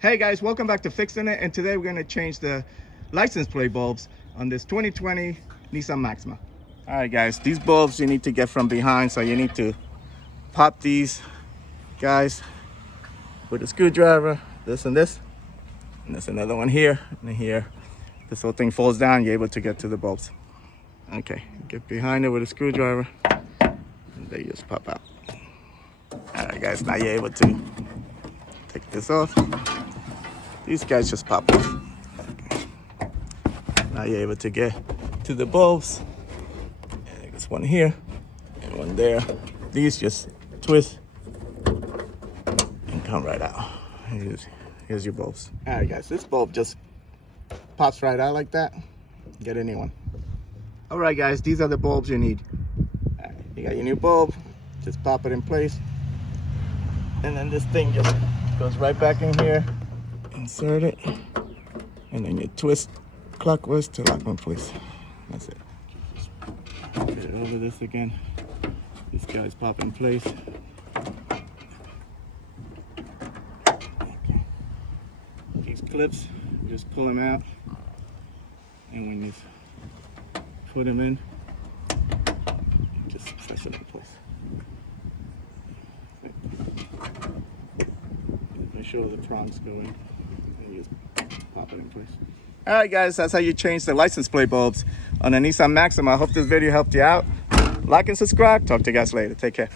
Hey guys, welcome back to Fixin It, and today we're going to change the license plate bulbs on this 2020 Nissan Maxima. All right guys, these bulbs you need to get from behind, so you need to pop these guys with a screwdriver, this and this, and there's another one here and here. This whole thing falls down, you're able to get to the bulbs. Okay, get behind it with a screwdriver and they just pop out. All right guys, now you're able to take this off. These guys just pop off. Okay. Now you're able to get to the bulbs. And there's one here and one there. These just twist and come right out. Here's your bulbs. All right guys, this bulb just pops right out like that. Get a new one. All right guys, these are the bulbs you need. All right, you got your new bulb, just pop it in place. And then this thing just goes right back in here. Insert it, and then you twist clockwise to lock in place. That's it. Get it over this again. These guys pop in place. Okay. These clips, you just pull them out, and when you put them in, you just press them in place. Make sure the prongs go in. Just pop it in place. All right guys, that's how you change the license plate bulbs on a Nissan Maxima. I hope this video helped you out. Like and subscribe. Talk to you guys later. Take care.